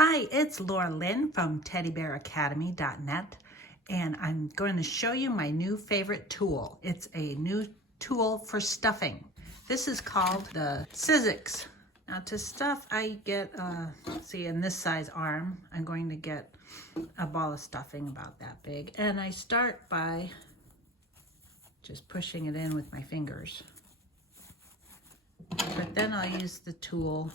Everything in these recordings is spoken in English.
Hi, it's Laura Lynn from teddybearacademy.net, and I'm going to show you my new favorite tool. It's a new tool for stuffing. This is called the Sizzix. Now to stuff, I get, see in this size arm, I'm going to get a ball of stuffing about that big. And I start by just pushing it in with my fingers. But then I'll use the tool.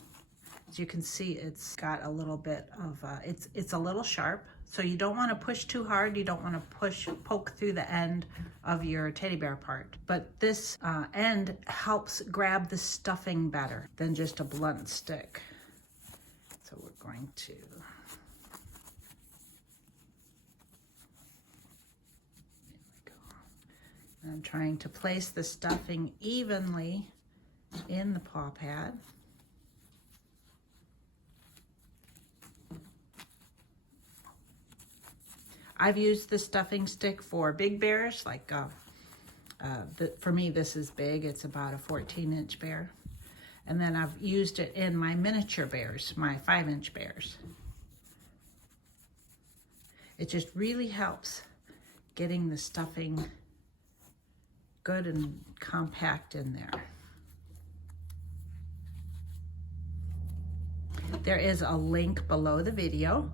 As you can see, it's got a little bit of, it's a little sharp, so you don't want to push too hard. You don't want to poke through the end of your teddy bear part. But this end helps grab the stuffing better than just a blunt stick. So we're going to, there we go. And I'm trying to place the stuffing evenly in the paw pad. I've used the stuffing stick for big bears, like for me this is big, it's about a 14-inch bear. And then I've used it in my miniature bears, my 5-inch bears. It just really helps getting the stuffing good and compact in there. There is a link below the video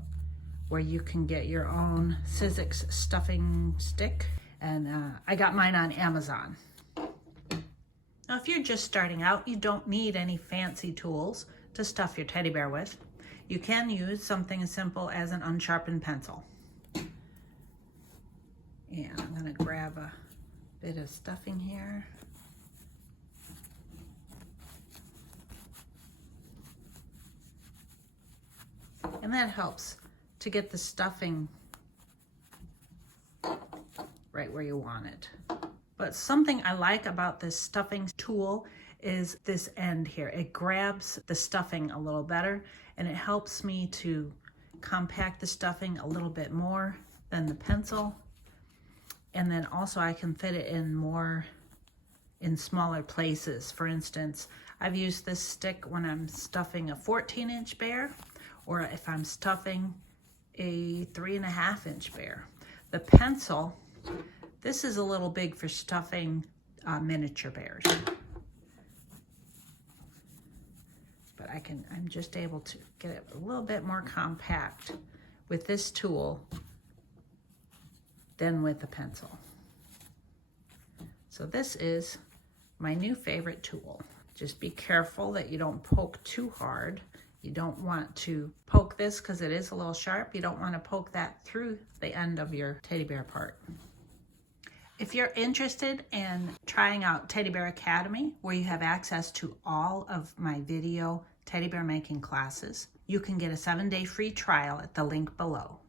where you can get your own Sizzix stuffing stick. And I got mine on Amazon. Now, if you're just starting out, you don't need any fancy tools to stuff your teddy bear with. You can use something as simple as an unsharpened pencil. And I'm gonna grab a bit of stuffing here. And that helps to get the stuffing right where you want it. But something I like about this stuffing tool is this end here. It grabs the stuffing a little better, and it helps me to compact the stuffing a little bit more than the pencil. And then also I can fit it in smaller places. For instance, I've used this stick when I'm stuffing a 14-inch bear, or if I'm stuffing a 3.5-inch bear. The pencil, this is a little big for stuffing miniature bears. But I'm just able to get it a little bit more compact with this tool than with the pencil. So this is my new favorite tool. Just be careful that you don't poke too hard. You don't want to poke this because it is a little sharp. You don't want to poke that through the end of your teddy bear part. If you're interested in trying out Teddy Bear Academy, where you have access to all of my video teddy bear making classes, you can get a 7-day free trial at the link below.